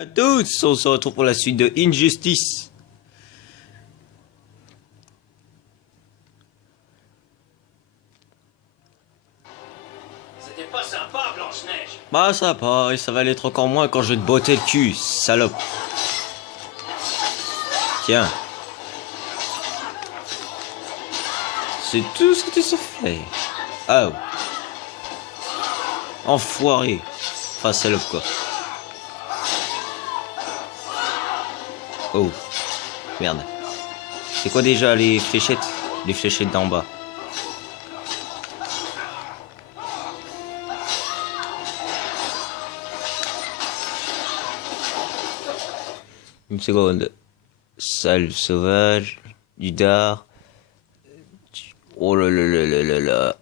À tous, on se retrouve pour la suite de Injustice. C'était pas sympa, Blanche-Neige. Bah ça va, et ça va l'être encore moins quand je vais te botter le cul, salope. Tiens. C'est tout ce que tu sais faire. Oh. Enfoiré. Enfin, salope quoi. Oh. Merde. C'est quoi déjà les fléchettes? Les fléchettes d'en bas. Une seconde. Salle sauvage. Du dard. Oh là là là là là là.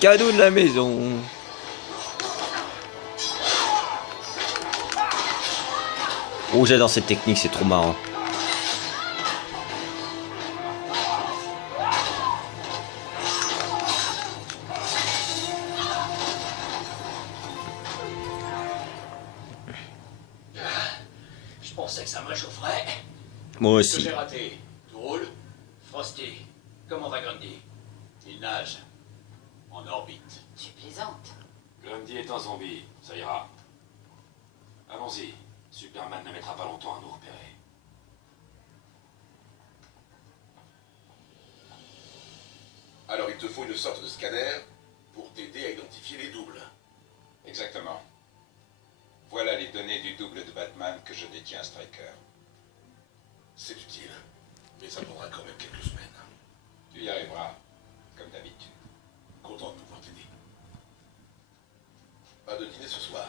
Cadeau de la maison. Oh, j'adore cette technique, c'est trop marrant. Je pensais que ça me réchaufferait. Moi Ce que aussi. j'ai raté. Tout roule. Frosty, comment va Grundy? Il nage. En orbite. Tu plaisantes. Grundy est un zombie, ça ira. Allons-y. Superman ne mettra pas longtemps à nous repérer. Alors il te faut une sorte de scanner pour t'aider à identifier les doubles. Exactement. Voilà les données du double de Batman que je détiens, Stryker. C'est utile, mais ça prendra quand même quelques semaines. Tu y arriveras, comme d'habitude. Content de pouvoir t'aider. Pas de dîner ce soir.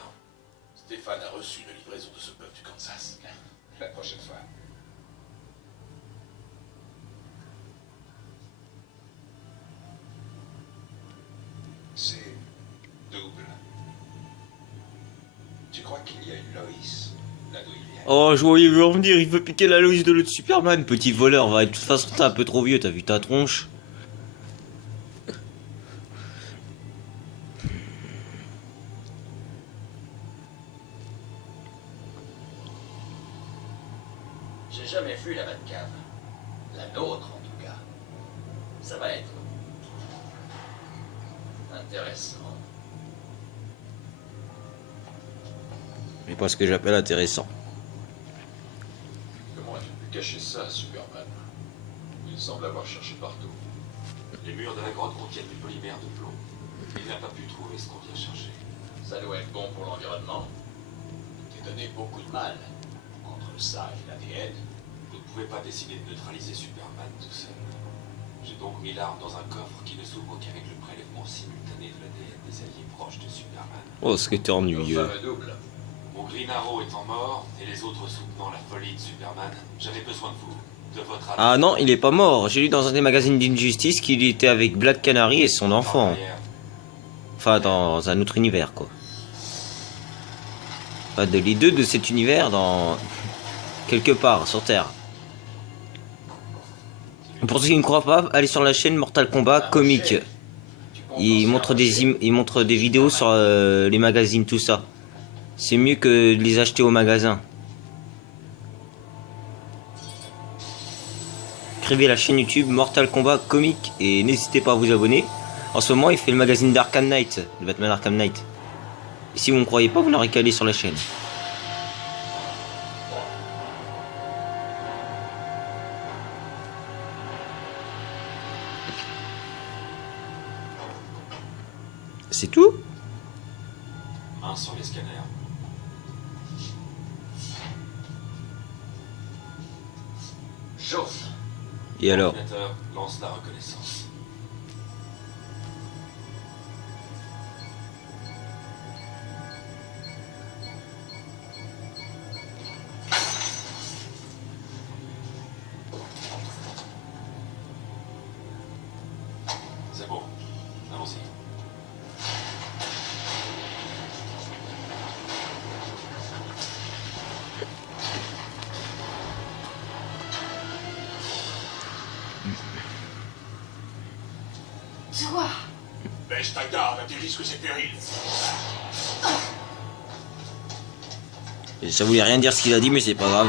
Stéphane a reçu une livraison de ce bœuf du Kansas. La prochaine fois. C'est double. Tu crois qu'il y a une Lois là d'où il vient? Oh, je voyais en venir, il veut piquer la Lois de l'autre Superman, petit voleur. Va, de toute façon, t'es un peu trop vieux, t'as vu ta tronche. J'ai jamais vu la Batcave. La nôtre, en tout cas. Ça va être intéressant. Mais pas ce que j'appelle intéressant. Comment as-tu pu cacher ça, Superman? Il semble avoir cherché partout. Les murs de la grotte contiennent du polymère de plomb. Il n'a pas pu trouver ce qu'on vient chercher. Ça doit être bon pour l'environnement. T'es donné beaucoup de mal. Entre ça et l'ADN. Vous ne pouvez pas décider de neutraliser Superman tout seul. J'ai donc mis l'arme dans un coffre qui ne s'ouvre qu'avec le prélèvement simultané de l'ADN des alliés proches de Superman. Oh, ce que t'es Le ennuyeux. fameux double. Mon Green Arrow étant mort, et les autres soutenant la folie de Superman, j'avais besoin de vous, de votre aide. Ah non, il est pas mort. J'ai lu dans un des magazines d'Injustice qu'il était avec Black Canary et son enfant. Derrière, Enfin, dans un autre univers, quoi. Pas de les deux de cet univers dans... quelque part, sur Terre. Pour ceux qui ne croient pas, allez sur la chaîne Mortal Kombat Comic. Il montre des vidéos sur les magazines, tout ça. C'est mieux que de les acheter au magasin. Écrivez la chaîne YouTube Mortal Kombat Comic et n'hésitez pas à vous abonner. En ce moment, il fait le magazine d'Arkham Knight, de Batman Arkham Knight. Et si vous ne croyez pas, vous n'aurez qu'à aller sur la chaîne. C'est tout? main sur les scanners. Jaune. Et alors? L'ordinateur lance la reconnaissance. C'est bon. Allons-y. Protège ta garde à tes risques et périls. Et ça voulait rien dire ce qu'il a dit, mais c'est pas grave.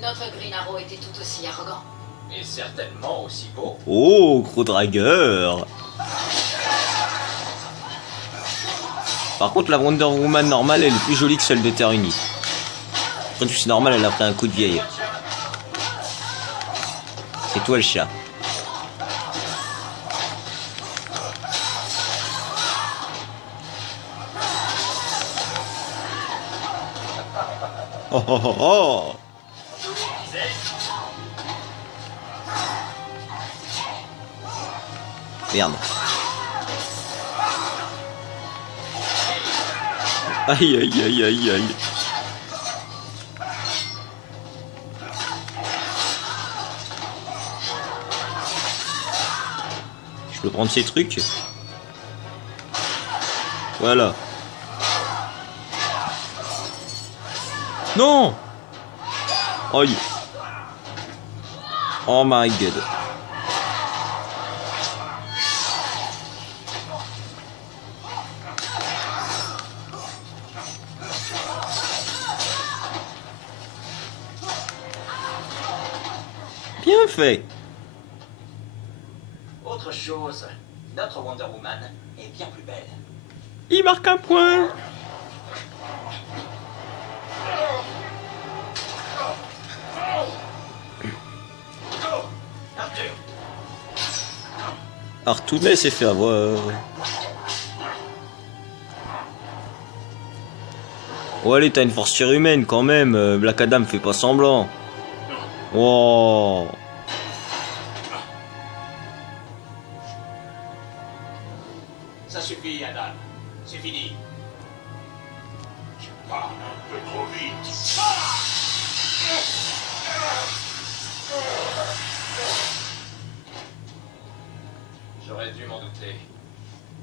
Notre Green Arrow était tout aussi arrogant. Et certainement aussi beau. Oh, gros dragueur. Par contre, la Wonder Woman normale, elle est plus jolie que celle de Terre Unie. Après tout, c'est normal, elle a pris un coup de vieille. C'est toi le chat. Oh oh oh oh. Merde. Aïe aïe aïe aïe aïe. Je peux prendre ces trucs. Voilà. Non. Aïe. Oh my god. Bien fait. Autre chose, notre Wonder Woman est bien plus belle. Il marque un point. Arthur, Artounet s'est fait avoir. Oh allez, t'as une force surhumaine quand même. Black Adam fait pas semblant. Oh. ça suffit, Adam. C'est fini. Tu parles un peu trop vite. J'aurais dû m'en douter.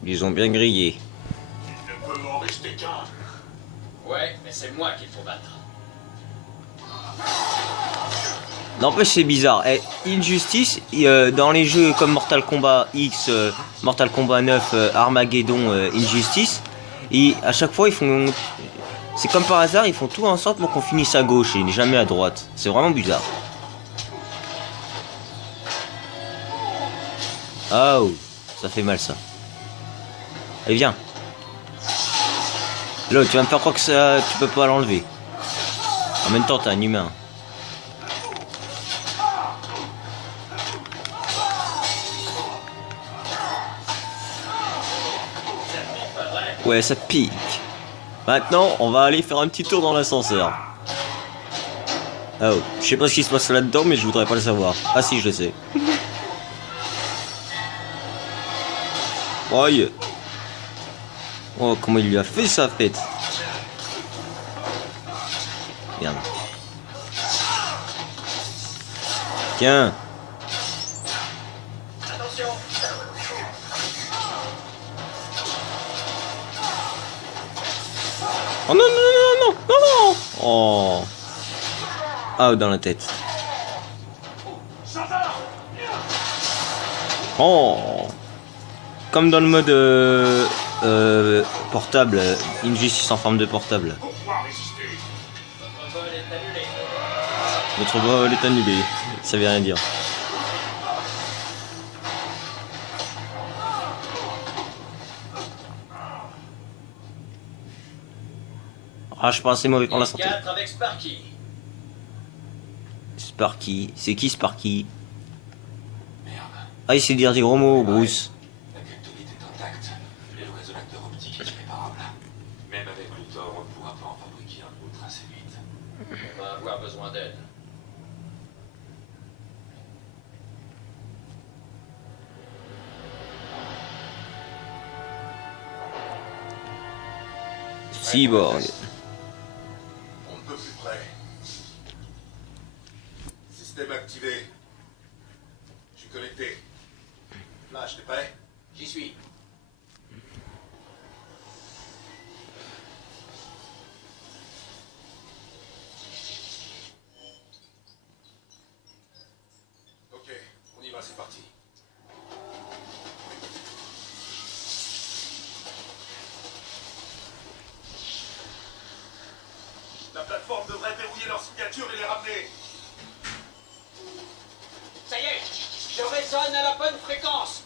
Ils ont bien grillé. Il ne peut en rester qu'un. Ouais, mais c'est moi qu'il faut battre. N'empêche, c'est bizarre. Eh, Injustice, dans les jeux comme Mortal Kombat X, Mortal Kombat 9, Armageddon, Injustice, et à chaque fois ils font. C'est comme par hasard, ils font tout en sorte pour qu'on finisse à gauche et jamais à droite. C'est vraiment bizarre. Oh, ça fait mal ça. Allez, viens. Là, tu vas me faire croire que ça, tu peux pas l'enlever. En même temps, t'es un humain. Ouais, ça pique. Maintenant, on va aller faire un petit tour dans l'ascenseur. Oh, je sais pas ce qui se passe là-dedans, mais je voudrais pas le savoir. Ah si, je le sais. Aïe. Oh, comment il lui a fait sa fête. Merde. Tiens. Attention. Oh non, non, non, non, non, non. Oh. Ah, dans la tête. Oh. Comme dans le mode portable, Injustice en forme de portable. Pourquoi résister? Votre vol est annulé. Votre vol est annulé. Ça veut rien dire. Ah, je suis pas assez mauvais pour la santé. 4 avec Sparky. Sparky. C'est qui Sparky? Merde, Ah, il sait dire des gros mots, Bruce. la kryptonite est intacte et le résonateur optique est irréparable. Même avec Luthor, on ne pourra pas en fabriquer un autre assez vite. On va avoir besoin d'aide. Cyborg. On ne peut plus près. Système activé. Je suis connecté. Flash, t'es prêt? J'y suis. Ok, on y va, c'est parti. sûr de les ramener. Ça y est, je résonne à la bonne fréquence.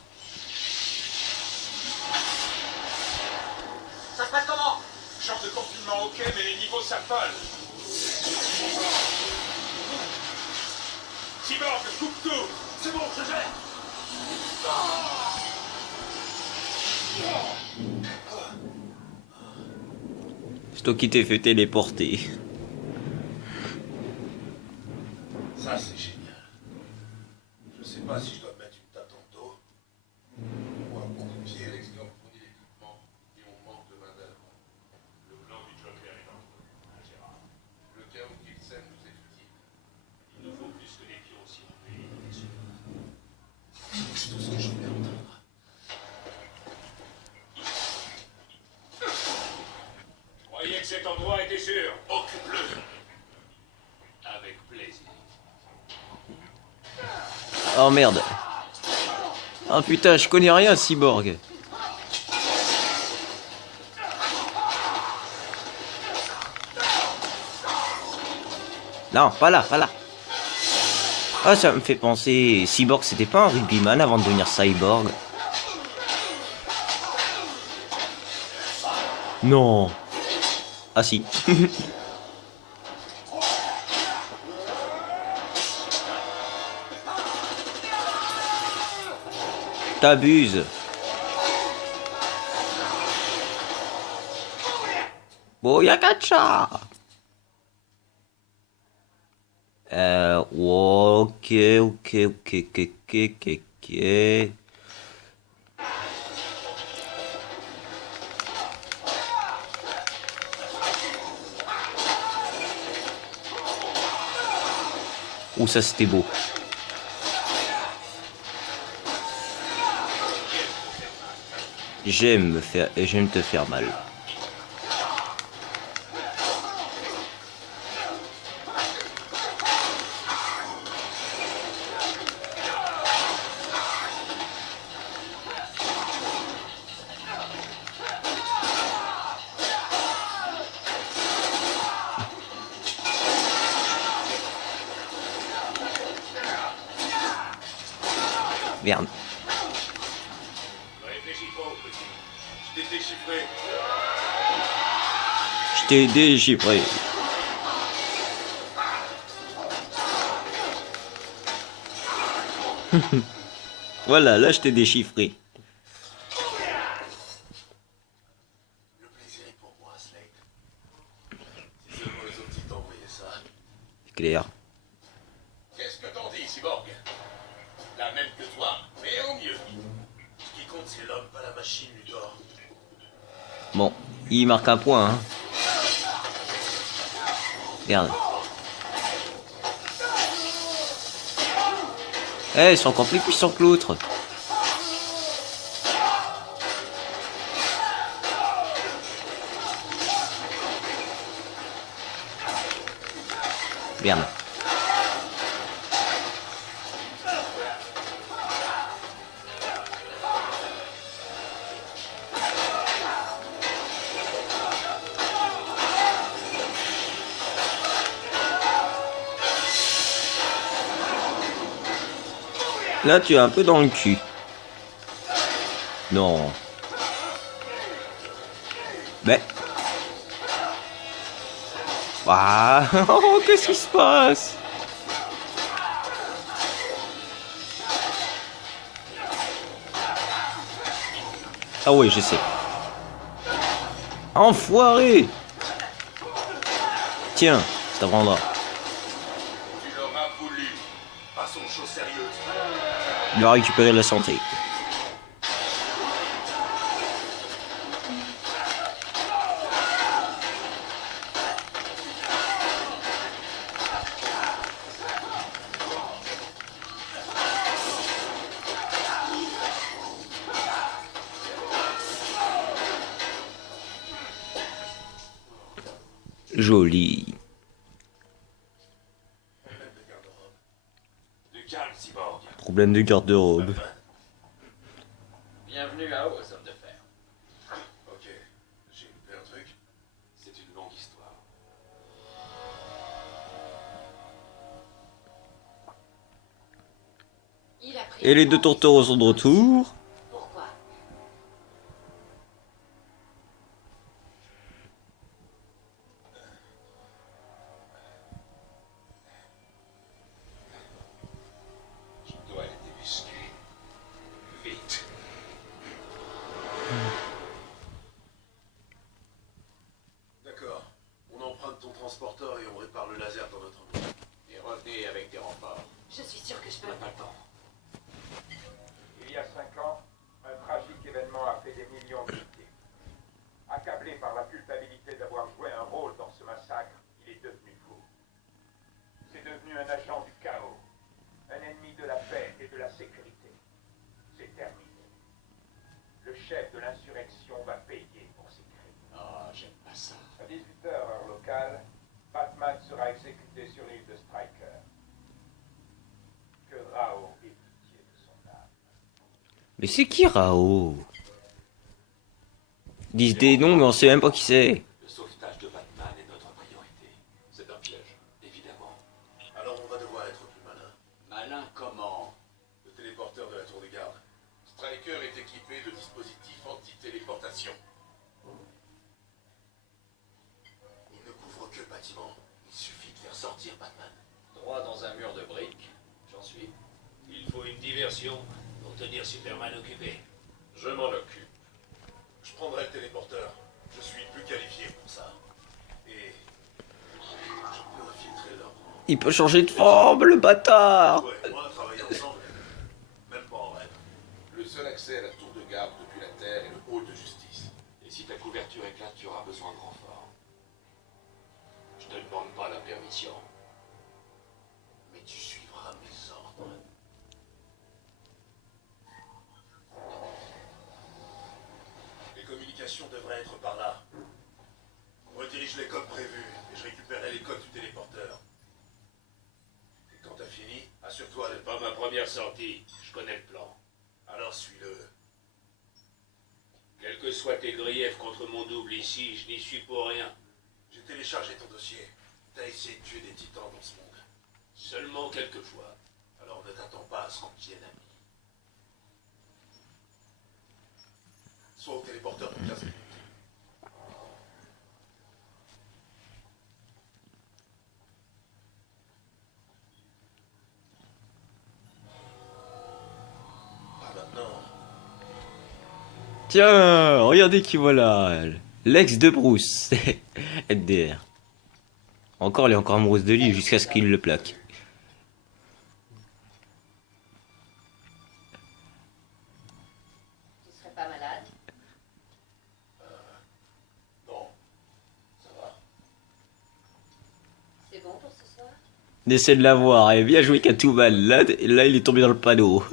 Ça se passe comment? Champ de confinement ok, mais les niveaux s'affolent. Cyborg, coupe tout. C'est bon, je gère. C'est toi qui t'es fait téléporter. Ça, c'est génial. Je sais pas si je dois mettre une tape dans le dos ou un coup de pied. L'expert fournit l'équipement et on manque de main-d'œuvre. Le plan du Joker est dangereux, hein, Gérard. Le cas où qu'il sème nous est utile. Il nous faut plus que des pions circulés, bien sûr. C'est tout ce que je voulais entendre. Croyez que cet endroit était sûr. Occupe-le. Avec plaisir. Oh merde. Oh putain, je connais rien, Cyborg. Non, pas là, pas là. Ah, ça me fait penser, Cyborg, c'était pas un rugbyman avant de devenir Cyborg? Non. Ah si. T'abuses. Boyakacha. Ok, ok, ok, ok, ok, ok. Ouh, ça c'était beau. J'aime te faire mal. Merde. Réfléchis trop, petit. Je t'ai déchiffré. Je t'ai déchiffré. Voilà, là je t'ai déchiffré. Le plaisir est pour moi, Slade. Si seulement les autres types t'envoyaient ça. C'est clair. Qu'est-ce que t'en dis, Cyborg? La même que toi, mais au mieux. Ce qui compte, c'est l'homme, pas la machine, Luthor. Bon, il marque un point, hein. Merde. Eh, ils sont encore plus puissants que l'autre. Merde. Là, tu es un peu dans le cul. Non. Mais... Ah, oh, qu'est-ce qui se passe? Ah oui, je sais. Enfoiré! Tiens, ça t'apprendra. Tu l'auras voulu. Passons aux choses sérieuses. Il va récupérer la santé. Joli. Du calme, Cyborg. Problème de garde-robe. Bienvenue à haut, homme de fer. Ok, j'ai loupé un truc. C'est une longue histoire. Et les deux tourtereaux sont de retour. Pourquoi? Je dois les débusquer. Vite. D'accord. On emprunte ton transporteur et on répare le laser dans notre main. Et revenez avec des renforts. Je suis sûr que je peux. On n'a pas le temps. Il y a 5 ans, un tragique événement a fait des millions de victimes. Accablé par la culpabilité d'avoir joué un rôle dans ce massacre, il est devenu fou. C'est devenu un agent du chaos, un ennemi de la paix et de la sécurité. C'est terminé. Le chef de l'insurrection va payer pour ses crimes. Oh, j'aime pas ça. À 18h heure locale, Batman sera exécuté sur l'île de Stryker. Que Rao ait pitié de son âme. Mais c'est qui Rao? Ils disent des noms mais on sait même pas qui c'est. Le sauvetage de Batman est notre priorité. C'est un piège. Évidemment. Alors on va devoir être plus malin. Malin comment? Le téléporteur de la tour de garde. Striker est équipé de dispositifs anti-téléportation. Il ne couvre que le bâtiment. Il suffit de faire sortir Batman. Droit dans un mur de briques. J'en suis. Il faut une diversion pour tenir Superman occupé. Je m'en occupe. Je prendrai le téléporteur. Je suis plus qualifié pour ça. Et je peux infiltrer leur rang. Il peut changer de forme, le bâtard. Toi et moi travailler ensemble. Même pas en rêve. Le seul accès à la tour de garde depuis la Terre est le hall de justice. Et si ta couverture éclate, tu auras besoin de renfort. Je te demande pas la permission. Mais tu suivras mes ordres. Les communications devraient être par là. On redirige-les comme prévu et je récupérerai les codes du téléporteur. Et quand t'as fini, assure-toi de... C'est pas ma première sortie. Je connais le plan. Alors suis-le. Quels que soient tes griefs contre mon double ici, je n'y suis pour rien. J'ai téléchargé ton dossier. T'as essayé de tuer des titans dans ce monde. Seulement quelques fois. Alors ne t'attends pas à ce qu'on devienne amis. Sois au téléporteur pour 15 minutes. Pas maintenant. Tiens, regardez qui voilà. L'ex de Bruce. NDR. Encore, elle est encore amoureuse de lui jusqu'à ce qu'il le plaque. Tu serais pas malade? Non. Ça va. C'est bon pour ce soir? On essaie de l'avoir. Et bien joué Catwoman. Là, il est tombé dans le panneau.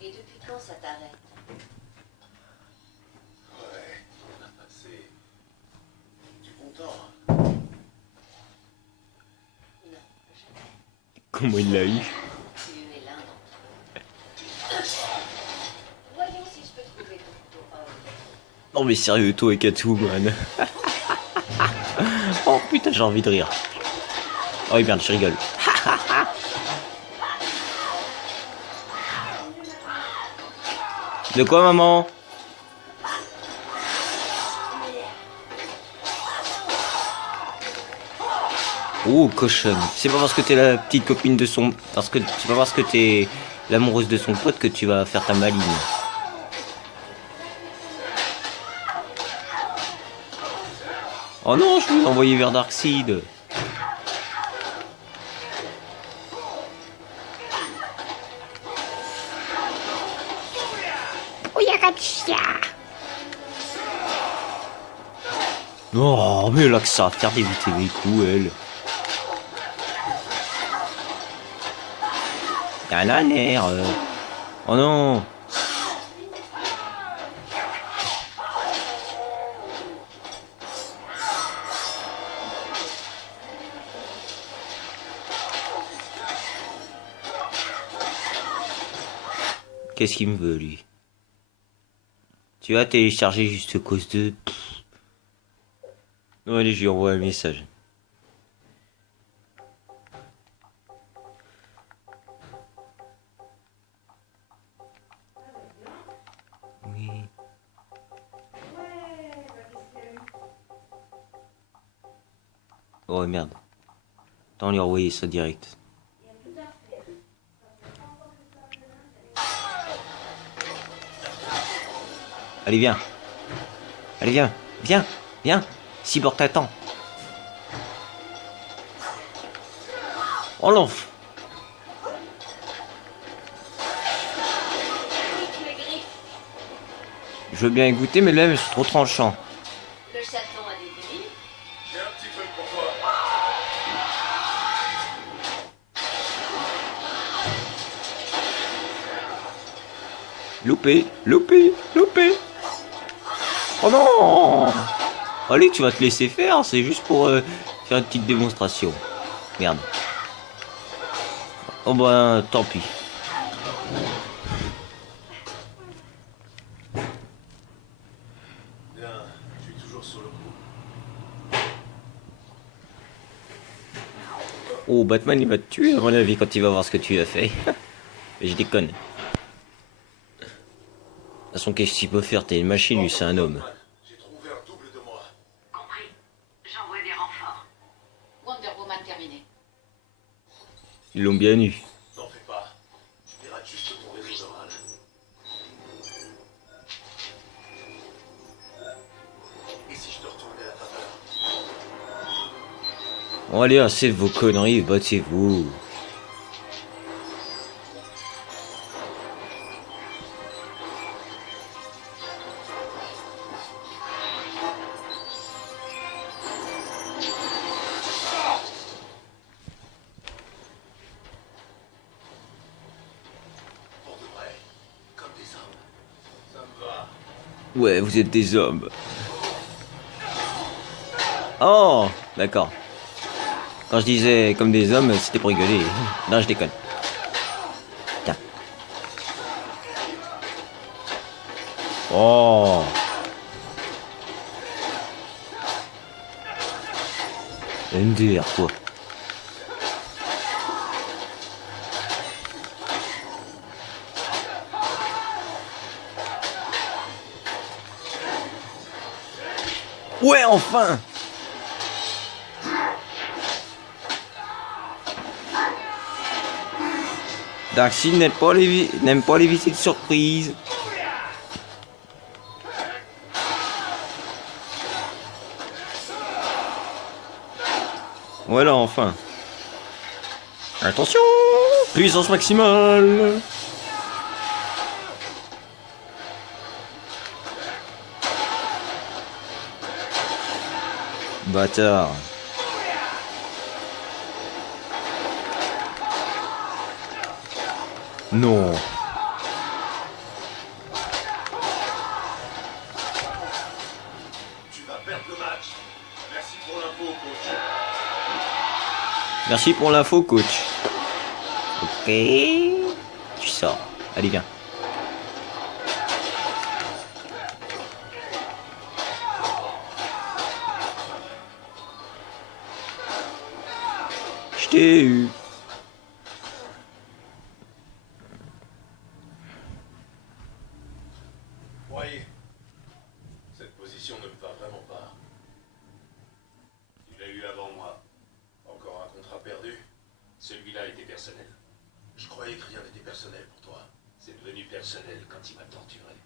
Et depuis quand ça t'arrête? Ouais. On a passé du bon temps. Non, jamais. Comment il l'a eu? Tu es l'un d'entre eux. Voyons si je peux trouver ton couteau. Non mais sérieux, toi et Catwoman. Oh putain, j'ai envie de rire. Oh oui, merde, je rigole. De quoi, maman? Oh, cochonne. C'est pas parce que t'es la petite copine de son... C'est pas parce que t'es l'amoureuse de son pote que tu vas faire ta maline. Oh non, je vais l'envoyer vers Darkseid. Oh, mais elle a que ça à faire d'éviter mes coups, elle. Elle a un air. Oh non. Qu'est-ce qu'il me veut, lui? Tu as téléchargé juste à cause de... Non, allez, je lui envoie un message. Oh merde. Attends, lui envoyer ça direct. Allez, viens. Allez, viens. Viens. Viens. Cyborg t'attend. Oh l'enf. Je veux bien écouter, mais là, c'est trop tranchant. Le chaton a des griffes. J'ai un petit truc pour toi. Loupé, loupé, loupé. Oh non. Allez, tu vas te laisser faire, c'est juste pour faire une petite démonstration. Merde. Oh ben, tant pis. Bien, je suis toujours sur le coup. Oh, Batman, il va te tuer, à mon avis, quand il va voir ce que tu as fait. Mais je déconne. De toute façon, qu'est-ce qu'il peut faire? T'es une machine, lui, c'est un homme. J'ai trouvé un double de moi. Compris. J'envoie des renforts. Wonder Woman terminé. Ils l'ont bien eu. N'en fais pas. Tu pirates juste ton réseau oral. Et si je te retournais la faveur? Bon, allez, assez de vos conneries, battez-vous. Pour de vrai. Comme des hommes. Ça me va. Ouais, vous êtes des hommes. Oh, d'accord. Quand je disais comme des hommes, c'était pour rigoler. Non, je déconne. Tiens. Oh. MDR, quoi. Ouais, enfin. Darkseid n'aime pas les visites surprises. Voilà, enfin. Attention, puissance maximale. Bâtard. Non. Tu vas perdre le match. Merci pour l'info, coach. Merci pour l'info, coach. Ok. Tu sors. Allez, viens. Je t'ai eu. Voyez. Cette position ne me va vraiment pas. Tu l'as eu avant moi. Encore un contrat perdu. Celui-là était personnel. Je croyais que rien n'était personnel pour toi. C'est devenu personnel quand il m'a torturé.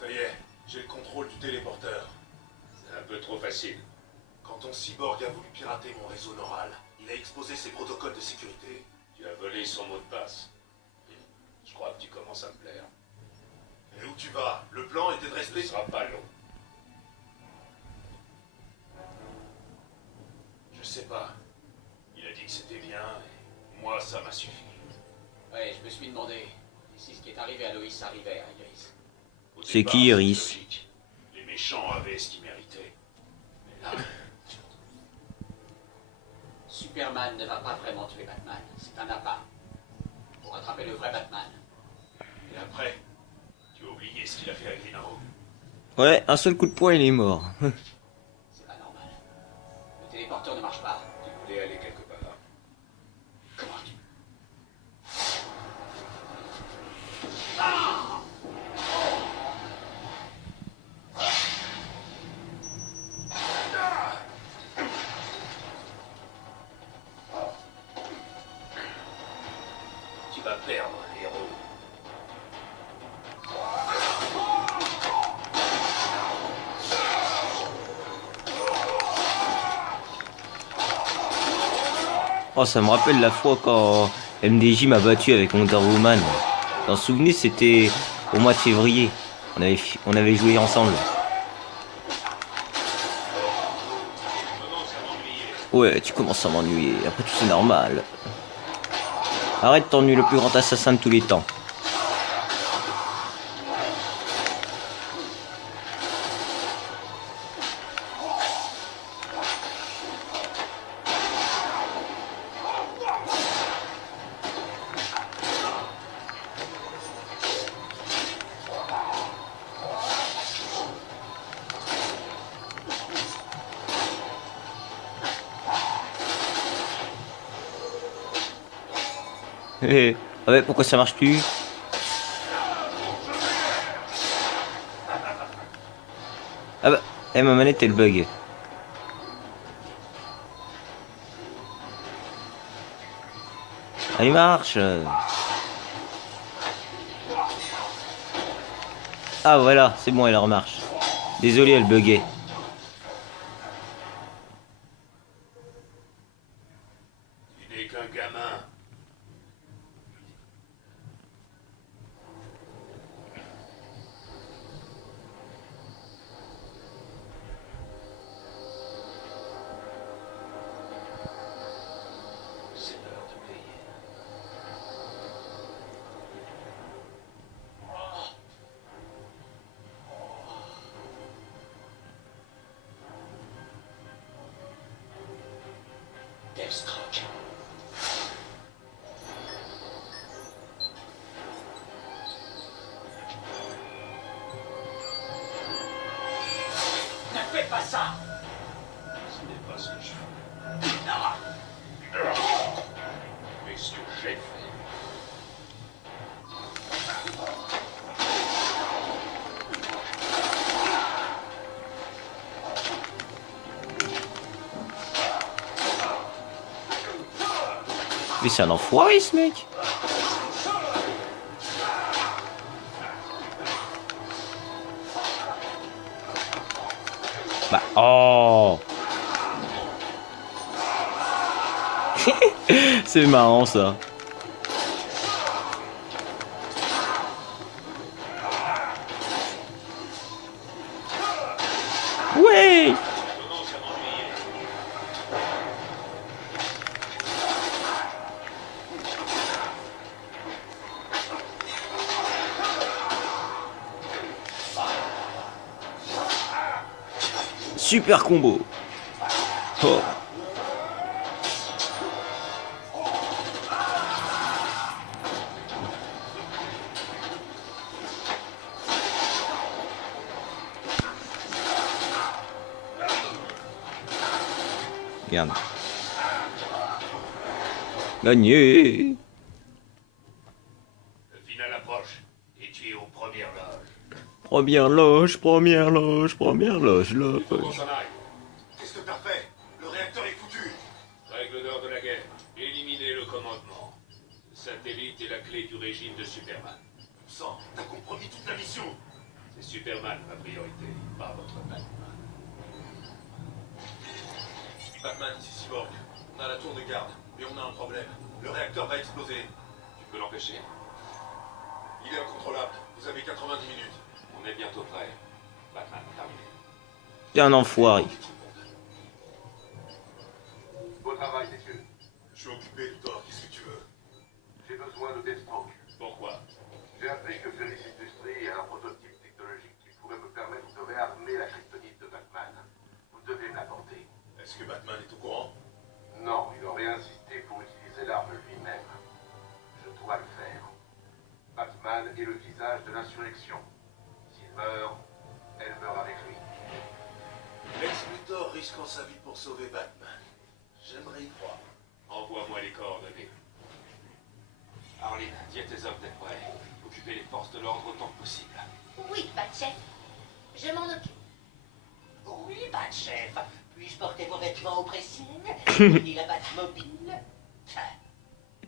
Ça y est, j'ai le contrôle du téléporteur. C'est un peu trop facile. Quand ton cyborg a voulu pirater mon réseau neural, il a exposé ses protocoles de sécurité. Tu as volé son mot de passe. Je crois que tu commences à me plaire. Et où tu vas? Le plan était de Ce rester... ne sera pas long. Je sais pas. Il a dit que c'était bien, et moi, ça m'a suffi. Ouais, je me suis demandé. Et si ce qui est arrivé à Loïs arrivait à Iris? Au C'est départ, qui, Iris? c'était logique. Les méchants avaient ce qu'ils méritaient. Mais là, Superman ne va pas vraiment tuer Batman. C'est un appât. Pour attraper le vrai Batman. et après, tu as oublié ce qu'il a fait à Green Arrow. Ouais, un seul coup de poing, il est mort. C'est pas normal. Le téléporteur ne marche pas. Tu voulais aller quelque part. Comment perdre, héros. Oh, ça me rappelle la fois quand MDJ m'a battu avec Wonder Woman. Vous vous souvenez, c'était au mois de février. On avait joué ensemble. Ouais, tu commences à m'ennuyer. Après tout, c'est normal. Arrête de t'ennuyer, le plus grand assassin de tous les temps. Ah ouais, pourquoi ça marche plus? Ah bah, ma manette elle bug. Elle marche. Ah voilà, c'est bon, elle remarche. Désolé, elle buguait. Tu n'es qu'un gamin. C'est l'heure de payer. Deathstroke. Ne fais pas ça! Ce n'est pas ce que je fais. Mais ce que j'ai fait. Mais c'est un enfoiré ce mec. Bah oh. C'est marrant ça. Ouais. Super combo. Oh. Regarde. Gagné. Le final approche et tu es aux premières loges. Première loge, première loge, première loge, loge. Comment ça arrive? Qu'est-ce que t'as fait? Le réacteur est foutu. Règle d'or de la guerre. Éliminer le commandement. Le satellite est la clé du régime de Superman. Sang, t'as compromis toute la mission. C'est Superman ma priorité, pas votre Batman. Batman, c'est Cyborg. On a la tour de garde, mais on a un problème. Le réacteur va exploser. Tu peux l'empêcher? Il est incontrôlable. Vous avez 90 minutes. On est bientôt prêt. Batman, terminé. T'es un enfoiré. Beau travail, messieurs. Je suis occupé, Luthor. Qu'est-ce que tu veux? J'ai besoin de Deathstroke. Pourquoi? J'ai appris que Phoenix Industries a un prototype technologique qui pourrait me permettre de réarmer la kryptonite de Batman. Vous devez me l'apporter. Est-ce que Batman est au courant? Non, il aurait insisté pour utiliser l'arme lui-même. Je dois le faire. Batman est le visage de l'insurrection. S'il meurt, elle meurt avec lui. Lex Luthor risquant sa vie pour sauver Batman. J'aimerais y croire. Envoie-moi les coordonnées. Arline, dis à tes hommes d'être prêts. Occupez les forces de l'ordre autant que possible. Oui, pas de chef. Je m'en occupe. Oui, Batchef. Puis-je porter vos vêtements au pressing? Ni la Batmobile?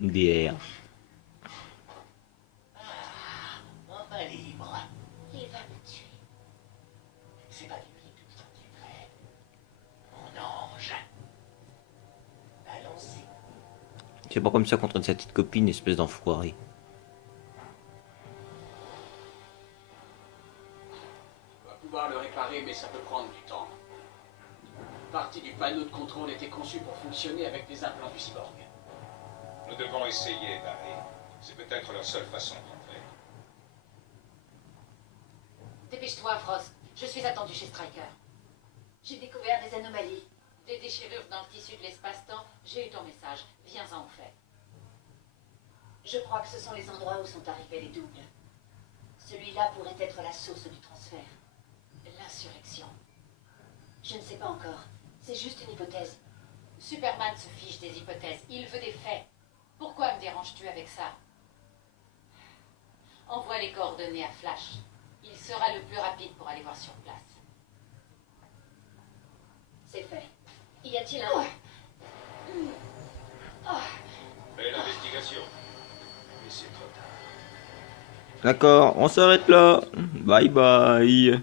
DR. C'est pas comme ça qu'on traite sa petite copine, espèce d'enfoiré. On va pouvoir le réparer, mais ça peut prendre du temps. Une partie du panneau de contrôle était conçue pour fonctionner avec des implants du cyborg. Nous devons essayer, Barry. C'est peut-être la seule façon d'en faire. Dépêche-toi, Frost. Je suis attendu chez Stryker. J'ai découvert des anomalies. Des déchirures dans le tissu de l'espace-temps. J'ai eu ton message. Viens-en au fait. Je crois que ce sont les endroits où sont arrivés les doubles. Celui-là pourrait être la source du transfert. L'insurrection. Je ne sais pas encore. C'est juste une hypothèse. Superman se fiche des hypothèses. Il veut des faits. Pourquoi me déranges-tu avec ça? Envoie les coordonnées à Flash. Il sera le plus rapide pour aller voir sur place. C'est fait. Y a-t-il un... Belle investigation. Mais c'est trop tard. D'accord, on s'arrête là. Bye bye.